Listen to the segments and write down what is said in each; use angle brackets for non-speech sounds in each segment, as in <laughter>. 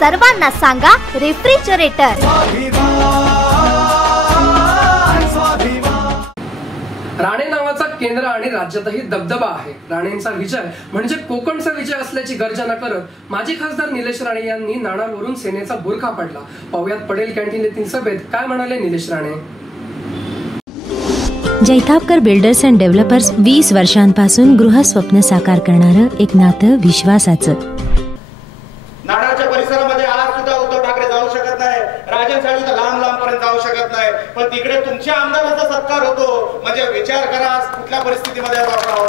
सर्वांना सांगा रेफ्रिजरेटर. राणे नावाचा केंद्र आणि राज्यातही दबदबा आहे. राणेंचा विजय म्हणजे कोकणचा विजय असल्याची गर्जना करत माजी खासदार निलेश राणे यांनी नाणारवरून सेनेचा बुरखा पडला. पाहुयात पडेल कॅन्टीन येथील सभेत काय म्हणाले Nilesh Rane? Jaitapkar builders and developers वीस वर्षांपासून गृहस्वप्न साकार करणारं एक नातं विश्वासाचं. नाणारच्या परिसरामध्ये आज सुद्धा उद्धव ठाकरे जाऊ शकत नाही. राजन साळवी तर लांब लांब पर्यंत जाऊ शकत नाही. पण तिकडे तुमच्या आमदाराचा सत्कार होतो. म्हणजे विचार करा कुठल्या परिस्थितीमध्ये आपण आहोत?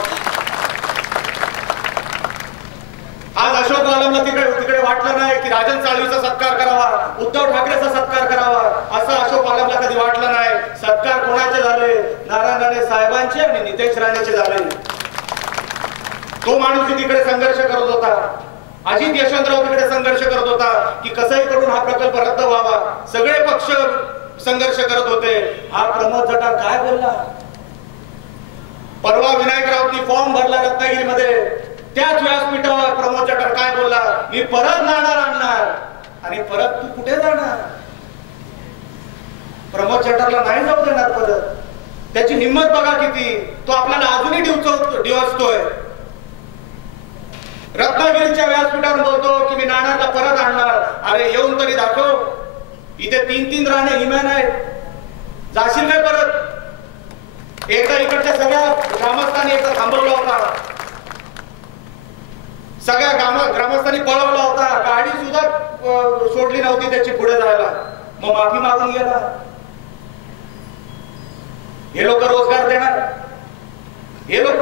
आज अशोक आलमला तिकडे तिकडे वाटलं नाही की राजन साळवीचा सत्कार करावा उद्धव ठाकरेचा सत्कार करावा. असं अशोक आलमला कधी वाटलं नाही. सत्कार कोणाचे झाले? नारायण राणे साहेबांचे आणि नितेश राणेचे झाले. तो माणूस तिकडे संघर्ष करत होता. अजित यशवंतराव तिकडे संघर्ष की कसाही करून हा प्रकल्प रद्द व्हावा. सगळे पक्ष संघर्ष करत होते. हा प्रमोद जटार काय बोलला? परवा विनायक राऊतनी फॉर्म भरला रत्नागिरीमध्ये. त्याच व्यासपीठावर प्रमोद जटार काय बोलला? मी परत नाणार आणणार. आणि परत तू कुठे जाणार? प्रमोद जटारला नाही जाऊ देणार परत. त्याची हिंमत बघा किती. तो आपल्याला अजूनही डिवचव डिवचतोय. रत्नागिरीच्या व्यासपीठावर बोलतो की मी नाणारला परत आणणार. अरे येऊन तरी दाखव. इथे तीन तीन राणे हिम्यान आहेत. जाशील काय परत? एकदा इकडच्या सगळ्या ग्रामस्थांनी एकदा थांबवला होता. सगळ्या ग्राम ग्रामस्थांनी पळवला होता. गाडी सुद्धा सोडली नव्हती त्याची पुढे जायला. मग माफी मागून गेला. हे लोक रोजगार देणार. हे लोक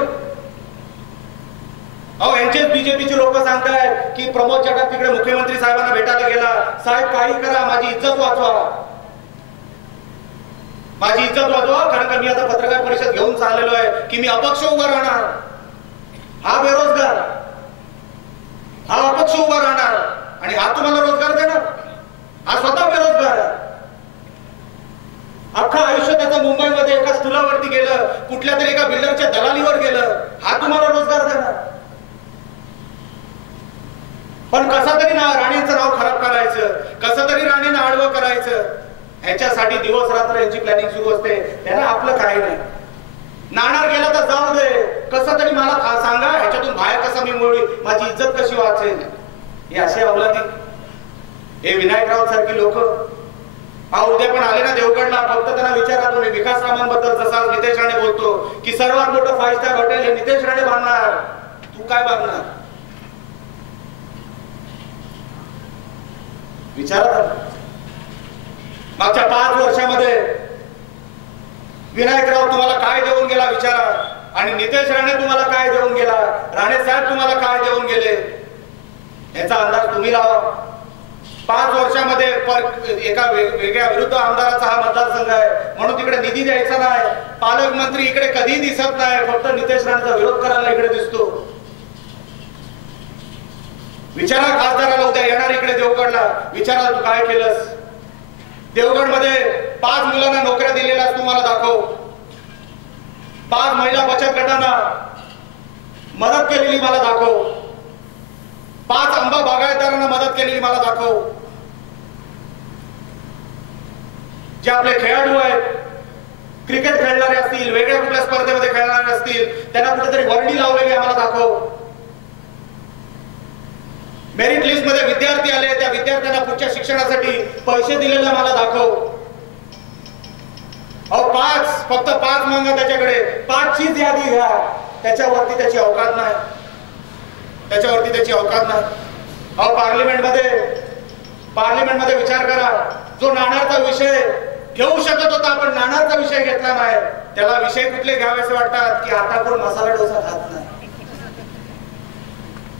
अहो यांचेच बीजेपीचे लोक सांगतायत की प्रमोद जगत तिकडे मुख्यमंत्री साहेबांना भेटायला गेला. साहेब काही करा माझी इज्जत वाचवा. माझी इज्जत वाचवा कारण का मी आता पत्रकार परिषद घेऊन चाललेलो आहे की मी अपक्ष उभा राहणार. हा बेरोजगार. हा अपक्ष उभा राहणार. आणि हा तुम्हाला रोजगार देणार. हा स्वतः बेरोजगार अख्खा आयुष्य त्याचं मुंबईमध्ये एका स्टुलावरती गेलं कुठल्या तरी एका बिल्डरच्या दलालीवर गेलं. हा तुम्हाला रोजगार देणार. पण कसं तरी ना राणेंचं नाव खराब करायचं कसं तरी राणीनं आडवं करायचं. ह्याच्यासाठी दिवस रात्र यांची प्लॅनिंग सुरू असते. त्यांना आपलं काही नाही. नाणार गेला तर जाऊ दे. कसं तरी मला सांगा ह्याच्यातून बाहेर कसा मी मिळवी माझी इज्जत कशी वाचेल? हे असे अवलादी हे विनायकराव सारखी लोक. हा उद्या पण आले ना देवगडला. फक्त त्यांना विचारा तुम्ही. विकास कामांबद्दल जसा नितेश राणे बोलतो की सर्वात मोठं फाईव्ह स्टार हॉटेल हे नितेश राणे बांधणार. तू काय बांधणार? विचारा मागच्या पाच वर्षामध्ये विनायकराव तुम्हाला काय देऊन गेला विचारा? आणि नितेश राणे तुम्हाला काय देऊन गेला? राणे साहेब तुम्हाला काय देऊन गेले? याचा अंदाज तुम्ही लावा. पाच वर्षामध्ये पर- एका वेगळ्या विरुद्ध आमदाराचा हा मतदारसंघ आहे. म्हणून तिकडे निधी द्यायचा नाही. पालकमंत्री इकडे कधी दिसत नाही. फक्त नितेश राणेचा विरोध करायला इकडे दिसतो. विचारा खासदाराला उद्या येणार इकडे देवगडला. विचारा तू काय केलंस? देवगडमध्ये पाच मुलांना नोकऱ्या दिलेल्या तुम्हाला दाखव. पाच महिला बचत गटांना मदत केलेली मला दाखव. पाच आंबा बागायतदारांना मदत केलेली मला दाखव. जे आपले खेळाडू आहेत क्रिकेट खेळणारे असतील वेगळ्या कुठल्या स्पर्धेमध्ये खेळणारे असतील त्यांना कुठेतरी वर्णी लावलेली आम्हाला दाखव. मेरिट लिस्टमध्ये विद्यार्थी आले त्या विद्यार्थ्यांना पुढच्या शिक्षणासाठी पैसे दिलेले मला दाखव. अहो पाच फक्त पाच मागा त्याच्याकडे. पाचचीच यादी घ्या. त्याच्यावरती त्याची अवकात नाही. त्याच्यावरती त्याची अवकात नाही. अहो पार्लिमेंटमध्ये पार्लिमेंटमध्ये विचार करा. जो नाणारचा विषय घेऊ शकत होता आपण नाणारचा विषय घेतला नाही. त्याला विषय कुठले घ्यावेसे वाटतात की आता कोण मसाला डोसा खात नाही?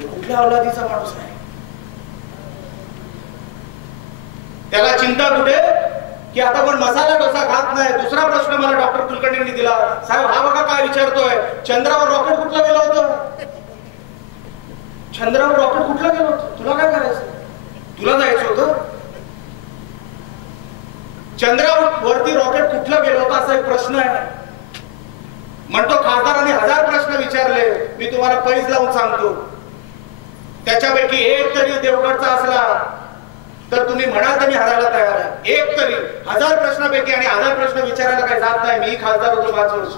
कुठल्या अवलादीचा माणूस आहे? त्याला चिंता कुठे? की आता पण मसाला डोसा खात नाही. दुसरा प्रश्न मला डॉक्टर कुलकर्णींनी दिला. साहेब हा बघा काय विचारतोय. चंद्रावर रॉकेट कुठलं गेलं होतं? चंद्रावर रॉकेट कुठलं गेलं होतं? तुला काय करायचं? तुला जायचं होतं? चंद्रावरती रॉकेट कुठलं गेलं होतं? असा एक प्रश्न आहे. म्हणतो खासदारांनी हजार प्रश्न विचारले. मी तुम्हाला पैज लावून सांगतो. त्याच्यापैकी एक तरी देवगडचा असला. तर तुम्ही म्हणाल तर मी हरायला तयार आहे. एक तरी. हजार प्रश्नापैकी आणि हजार प्रश्न विचारायला काही जात नाही. मी खासदार होतो पाच वर्ष.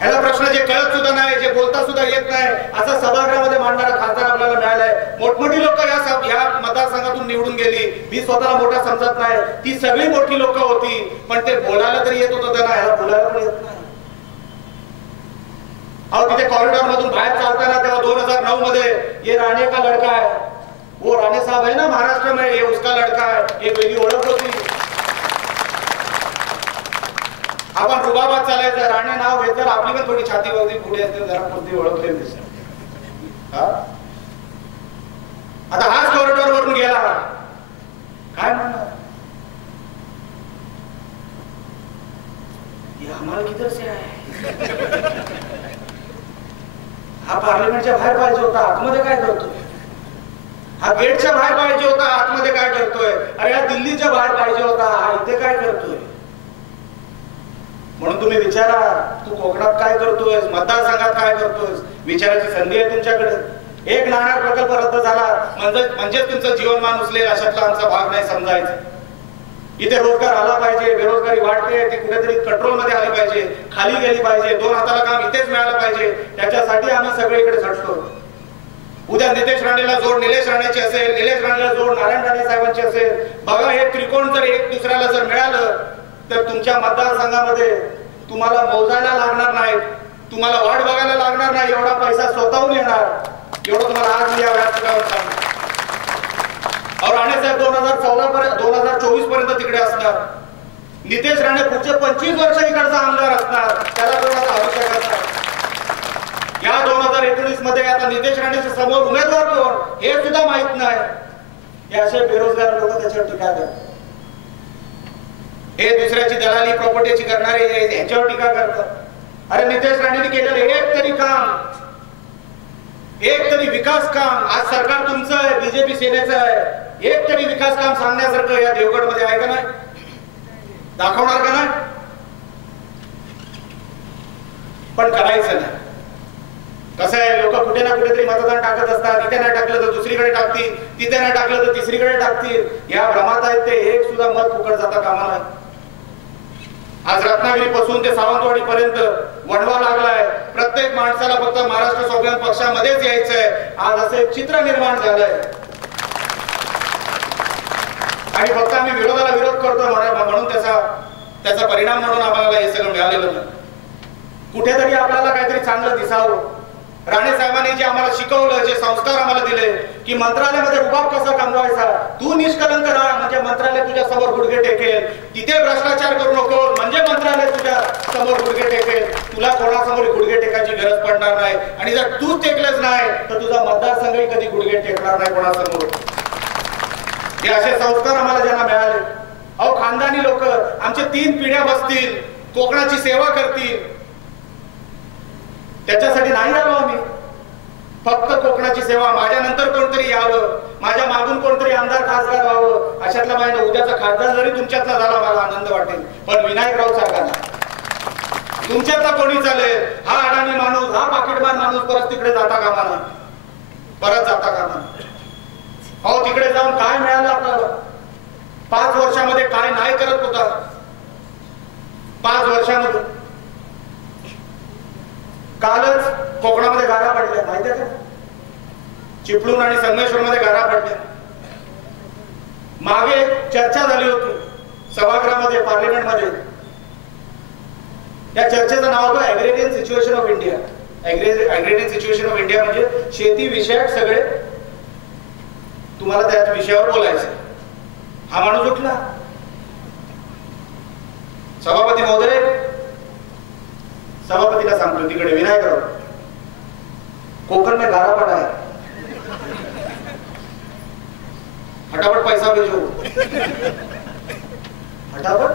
ह्याला प्रश्न जे कळत सुद्धा नाही जे बोलता सुद्धा येत नाही असा सभागृहामध्ये मांडणारा खासदार आपल्याला मिळालाय. मोठमोठी लोक या या मतदारसंघातून निवडून गेली. मी स्वतःला मोठा समजत नाही. ती सगळी मोठी लोक होती. पण ते बोलायला तरी येत होतं त्यांना. ह्याला बोलायला पण येत नाही. अहो तिथे कॉरिडॉर मधून बाहेर चालताना तेव्हा दोन हजार नऊ मध्ये ये राणे का लडका आहे? वो राणे साहब है ना महाराष्ट्र में ये उसका लड़का है एक वेगळी ओळख होती। आपण रुबाबात चालायचं राणे नाव घेतलं आपली पण थोडी छाती वगैरे पुढे असते जरा कोणती ओळखले दिसत आता हाच कॉरिडॉर वरून गेला. काय म्हणणार? आम्हाला हमारा किधर से हा पार्लमेंटच्या बाहेर पाहिजे होता आतमध्ये काय करतो? हा गेटच्या बाहेर पाहिजे होता आतमध्ये काय करतोय? अरे हा दिल्लीच्या बाहेर पाहिजे होता हा इथे काय करतोय? म्हणून तुम्ही विचारा तू कोकणात काय करतोय मतदारसंघात काय करतोय विचारायची संधी आहे तुमच्याकडे? एक नाणार प्रकल्प रद्द झाला म्हणजे म्हणजेच तुमचं जीवनमान उचलेल अशातला आमचा भाग नाही समजायचा. इथे रोजगार आला पाहिजे बेरोजगारी वाढते ती कुठेतरी कंट्रोलमध्ये आली पाहिजे खाली गेली पाहिजे दोन हाताला काम इथेच मिळालं पाहिजे त्याच्यासाठी आम्ही सगळीकडे झटतो उद्या नितेश राणेला जोड निलेश राणेची असेल निलेश राणेला जोड नारायण राणे साहेबांची असेल. बघा हे त्रिकोण जर एक दुसऱ्याला जर मिळालं तर तुमच्या मतदारसंघामध्ये तुम्हाला मोजायला लागणार नाही. तुम्हाला वाट बघायला लागणार नाही. एवढा पैसा स्वतःहून येणार. एवढं तुम्हाला आज या व्यासपीठावर राणे साहेब दोन हजार चौदा पर्यंत दोन हजार चोवीसपर्यंत तिकडे असणार. नितेश राणे पुढचे पंचवीस वर्ष इकडचा आमदार असणार. त्याला आवश्यक असणार या दोन हजार एकोणीसमध्ये आता नितेश राणेच्या समोर उमेदवार कोण? हे सुद्धा माहीत नाही. हे असे बेरोजगार लोक त्याच्यावर टीका करतात. हे दुसऱ्याची दलाली प्रॉपर्टीची करणारे हे ह्याच्यावर टीका करतात. अरे नितेश राणेने केलेलं एक तरी काम एक तरी विकास काम आज सरकार तुमचं आहे बीजेपी सेनेचं आहे. एक तरी विकास काम सांगण्यासारखं या देवगडमध्ये आहे का नाही? दाखवणार का नाही? पण करायचं नाही. कसं आहे लोक कुठे ना कुठेतरी मतदान टाकत असतात. इथे नाही टाकलं तर दुसरीकडे टाकतील तिथे नाही टाकलं तर तिसरीकडे टाकतील. या भ्रमात आहेत ते एक सुद्धा मत फुकट जाता कामा नाही आज रत्नागिरी पासून ते सावंतवाडी पर्यंत वणवा लागलाय. प्रत्येक माणसाला फक्त महाराष्ट्र स्वाभिमान पक्षामध्येच यायचंय. आज असं एक चित्र निर्माण झालंय. आणि फक्त आम्ही विरोधाला विरोध करतो म्हणून त्याचा त्याचा परिणाम म्हणून आम्हाला हे सगळं मिळालेलं नाही. कुठेतरी आपल्याला काहीतरी चांगलं दिसावं. राणे साहेबांनी जे आम्हाला शिकवलं जे संस्कार आम्हाला दिले की मंत्रालयामध्ये रुबाब कसा कमवायचा तू निष्कलंक राहा म्हणजे मंत्रालय तुझ्या समोर गुडघे टेकेल. तिथे भ्रष्टाचार करू नको म्हणजे मंत्रालय तुझ्या समोर गुडघे टेकेल. तुला कोणासमोर गुडघे टेकायची गरज पडणार नाही. आणि जर तूच टेकलंच नाही तर तुझा मतदारसंघही कधी गुडघे टेकणार नाही कोणासमोर. हे असे संस्कार आम्हाला ज्यांना मिळाले. अहो खानदानी लोक आमचे तीन पिढ्या बसतील कोकणाची सेवा करतील. त्याच्यासाठी नाही आलो आम्ही. फक्त कोकणाची सेवा माझ्या नंतर कोणतरी यावं माझ्या मागून कोणतरी आमदार खासदार व्हावं अशातला माझ्या उद्याचा खासदार जरी तुमच्यातला झाला मला आनंद वाटेल. पण विनायकराव सारखा तुमच्यातला कोणी चालेल हा अडाणी माणूस हा पाकिटमार माणूस परत तिकडे जाता कामा परत जाता कामा अहो तिकडे जाऊन काय मिळालं आपल्याला? पाच वर्षामध्ये काय नाही करत होता. पाच वर्षामध्ये. कालच कोकणामध्ये गारा पडल्या माहितीये का? चिपळूण आणि संगमेश्वर मध्ये गारा पडल्या. मागे चर्चा झाली होती सभागृहामध्ये पार्लिमेंटमध्ये या चर्चेचं नाव होतं agrarian situation of India agrarian situation of India म्हणजे शेती विषयक सगळे तुम्हाला त्याच विषयावर बोलायचं. हा माणूस उठला. सभापती महोदय सभापतीला सांगतो तिकडे विनायकराव कोकण में गारा पड़ा है. फटाफट पैसा भेजो. फटाफट?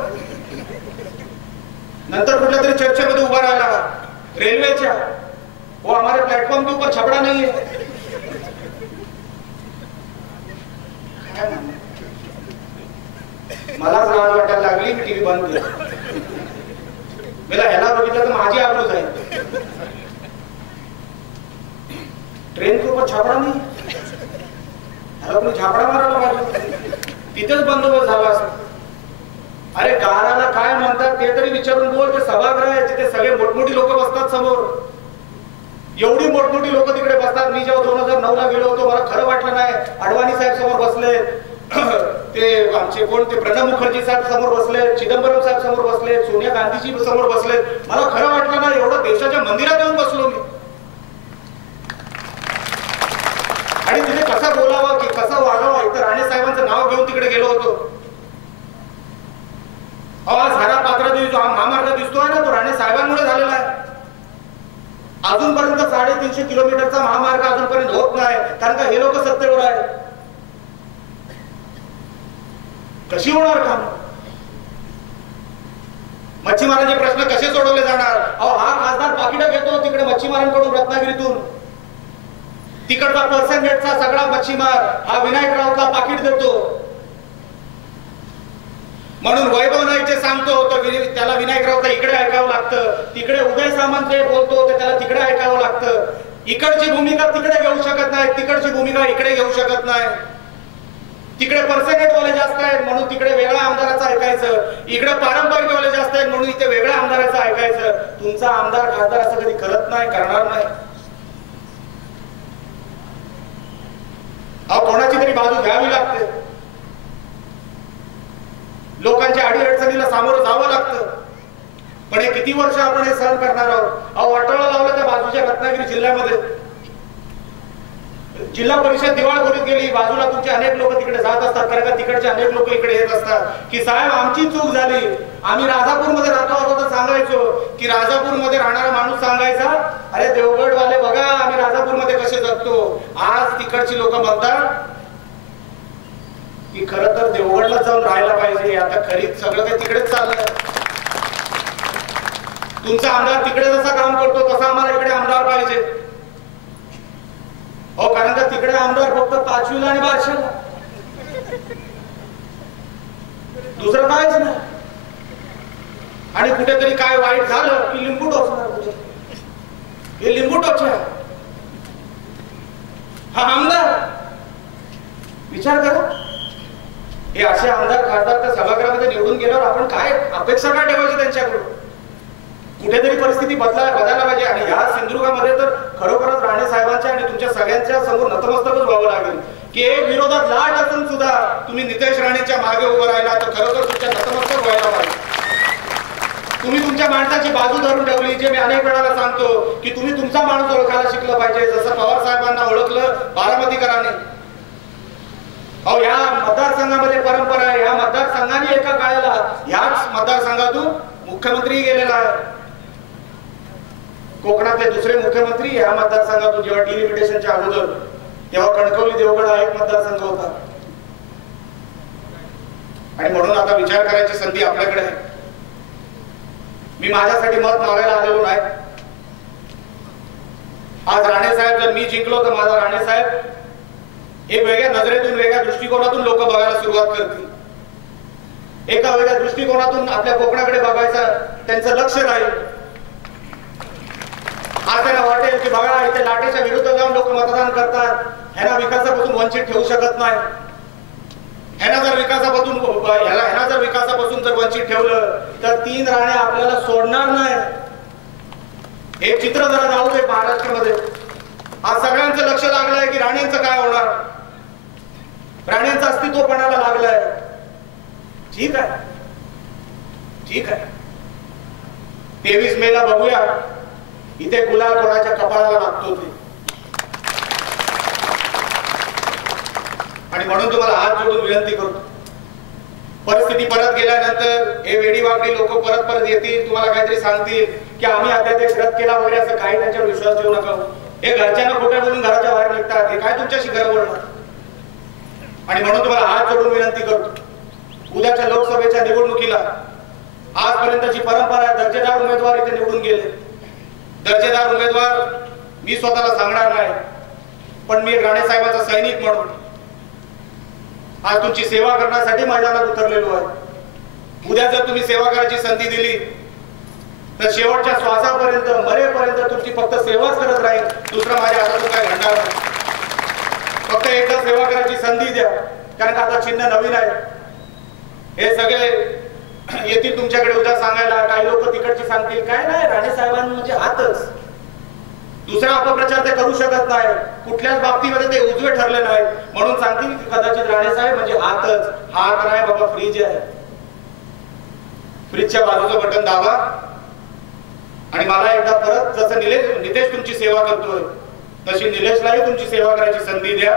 नंतर कुठल्या तरी चर्चेमध्ये उभा राहिला रेल्वेच्या. वो हमारे प्लॅटफॉर्म के ऊपर छपड़ा नाही मलाच लाज वाटायला लागली मी टीव्ही बंद केला. मला ह्याला बघितलं तर माझी आबरू जाईल ट्रेन के छापडा नाही? ह्याला कोणी छापडा मारायला पाहिजे तिथेच बंदोबस्त झाला असं अरे गाराला काय म्हणतात ते तरी विचारून बोल ते सभागृह आहे तिथे सगळे मोठमोठी लोक बसतात समोर. एवढी मोठमोठी लोक तिकडे बसतात. मी जेव्हा दोन हजार नऊ ला गेलो होतो मला खरं वाटलं नाही. अडवाणी साहेब समोर बसले. ते आमचे कोण ते प्रणब मुखर्जी साहेब समोर बसले चिदंबरम साहेब समोर बसले सोनिया गांधीजी समोर बसले. मला खरं वाटलं ना एवढं देशाच्या मंदिरात येऊन बसलो मी. आणि तिथे कसा बोलावं की कसं वागावं इथं राणे साहेबांचं नाव घेऊन तिकडे गेलो होतो. अहो, आज हरा पात्रा दिवस हा महामार्ग दिसतोय ना तो राणे साहेबांमुळे झालेला आहे. अजूनपर्यंत साडेतीनशे किलोमीटरचा महामार्ग अजूनपर्यंत होत नाही कारण का हे लोक सत्तेवर आहे कशी होणार काम मच्छीमारांचे प्रश्न कसे सोडवले जाणार? अहो हा खासदार पाकिट घेतो तिकडे मच्छीमारांकडून रत्नागिरीतून. तिकडचा पर्सेंटेजचा सगळा मच्छीमार हा विनायक राऊतला पाकिट देतो. म्हणून वैभव नाईचे सांगतो तर त्याला विनायक राऊतला इकडे ऐकावं लागतं. तिकडे उदय सामंत जे बोलतो तर त्याला तिकडे ऐकावं लागतं. इकडची भूमिका तिकडे घेऊ शकत नाही तिकडची भूमिका इकडे घेऊ शकत नाही. तिकडे पर्सेंटेज वाले जास्त आहेत म्हणून तिकडे वेगळ्या आमदाराचं ऐकायचं. इकडे पारंपरिक वाले जास्त आहेत म्हणून इथे वेगळ्या आमदाराचं ऐकायचं. तुमचा आमदार खासदार असं कधी करत नाही करणार नाही. अहो कोणाची तरी बाजू घ्यावी लागते. लोकांच्या अडीअडचणीला सामोरं जावं लागतं. पण हे किती वर्ष आपण हे सहन करणार आहोत? अहो वाटोळा लावलं त्या बाजूच्या रत्नागिरी जिल्ह्यामध्ये. जिल्हा परिषद दिवाळखोरीत गेली बाजूला तुमचे अनेक लोक तिकडे जात असतात. कारण का तिकडचे अनेक लोक इकडे येत असतात. की साहेब आमची चूक झाली. आम्ही राजापूरमध्ये राहतो आहोत तर सांगायचो. की राजापूरमध्ये राहणारा माणूस सांगायचा अरे देवगड वाले बघा आम्ही राजापूरमध्ये कसे जगतो. आज तिकडची लोक म्हणतात की खर तर देवगडला जाऊन राहायला पाहिजे. आता खरीच सगळं काही तिकडेच चाललंय. तुमचा आमदार तिकडे जसा काम करतो तसा आम्हाला इकडे आमदार पाहिजे. हो कारण का तिकडे आमदार फक्त पाचवीला आणि बारशाला दुसरं कायच नाही. आणि कुठेतरी काय वाईट झालं की लिंबू टोचणार हे लिंबू टोचणार. हा आमदार. विचार करा. हे असे आमदार खासदार त्या सभागृहामध्ये निवडून गेल्यावर आपण काय अपेक्षा काय ठेवायची त्यांच्याकडून? कुठेतरी परिस्थिती बदला बदलायला पाहिजे. आणि ह्या सिंधुदुर्गामध्ये तर खरोखरच राणे साहेबांच्या आणि तुमच्या सगळ्यांच्या समोर नतमस्तकच व्हावं लागेल. की एक विरोधात लाट असून सुद्धा तुम्ही नितेश राणेच्या मागे उभं राहिला तर खरोखर तुमच्या नतमस्तक व्हायला पाहिजे. तुम्ही तुमच्या माणसाची बाजू धरून ठेवली जे मी अनेक वेळाला सांगतो की तुम्ही तुमचा माणूस ओळखायला शिकलं पाहिजे. जसं पवार साहेबांना ओळखलं बारामतीकरांनी. अहो या मतदारसंघामध्ये परंपरा आहे. या मतदारसंघाने एका काळाला याच मतदारसंघातून मुख्यमंत्री गेलेला आहे. कोकणातले दुसरे मुख्यमंत्री या मतदारसंघातून जेव्हा डिलिमिटेशनच्या अगोदर तेव्हा कणकवली देवगड हा एक मतदारसंघ होता. आणि म्हणून आता विचार करायची संधी आपल्याकडे आहे. मी माझ्यासाठी मत मागायला आलेलो नाही. आज राणे साहेब जर मी जिंकलो तर माझा राणे साहेब हे वेगळ्या नजरेतून वेगळ्या दृष्टिकोनातून लोक बघायला सुरुवात करतील. एका वेगळ्या दृष्टिकोनातून आपल्या कोकणाकडे बघायचं त्यांचं लक्ष राहील. आज वाटेल की बघा इथे लाटेच्या विरुद्ध जाऊन लोक मतदान करतात. ह्याला विकासापासून वंचित ठेवू शकत नाही. ह्याना जर विकासापासून ह्याला ह्याना जर विकासापासून जर वंचित ठेवलं तर तीन राणे आपल्याला सोडणार नाही. हे चित्र जरा जाऊ दे महाराष्ट्रामध्ये. आज सगळ्यांचं लक्ष लागलंय की राणेंचं काय होणार? राणेंचं अस्तित्व पणाला लागलंय. ठीक आहे. ठीक आहे. तेवीस मे ला बघूया. इथे गुलाल कोणाच्या कपाळाला लागतो ते. आणि म्हणून तुम्हाला हात जोडून विनंती करतो परिस्थिती परत गेल्यानंतर हे वेडीवाकडी लोक परत परत येतील तुम्हाला काहीतरी सांगतील की आम्ही अध्यादेश रद्द केला वगैरे असं काही त्यांच्यावर विश्वास ठेवू नका. हे घरच्यांना खोट्या बोलून घराच्या बाहेर निघतात हे काय तुमच्याशी घर बोलणार आणि म्हणून तुम्हाला हात जोडून विनंती करतो उद्याच्या लोकसभेच्या निवडणुकीला आजपर्यंतची परंपरा आहे, दर्जेदार उमेदवार इथे निवडून गेले. दर्जेदार उमेदवार मी स्वतःला सांगणार नाही पण मी राणे साहेबांचा सैनिक म्हणून आज तुमची सेवा करण्यासाठी मैदानात उतरलेलो आहे. उद्या जर तुम्ही सेवा करायची संधी दिली तर शेवटच्या श्वासापर्यंत मरेपर्यंत तुमची फक्त सेवाच करत राहील. दुसरं माझ्या हातातून काय घडणार नाही. फक्त एकदा सेवा करायची संधी द्या कारण आता चिन्ह नवीन आहे. हे सगळे <clears throat> येतील तुमच्याकडे उद्या सांगायला. काही लोक तिकडचे सांगतील काय नाही राणे साहेबांना म्हणजे हातच दुसरा अपप्रचार ते करू शकत नाही. कुठल्याच बाबतीमध्ये ते उजवे ठरले नाही. म्हणून सांगतील की कदाचित राणे साहेब म्हणजे हातच हात नाही बाबा फ्रीज आहे. फ्रीजच्या बाजूचं बटन दाबा. आणि मला एकदा परत जसं निलेश नितेश तुमची सेवा करतोय तशी निलेशलाही तुमची सेवा करायची संधी द्या.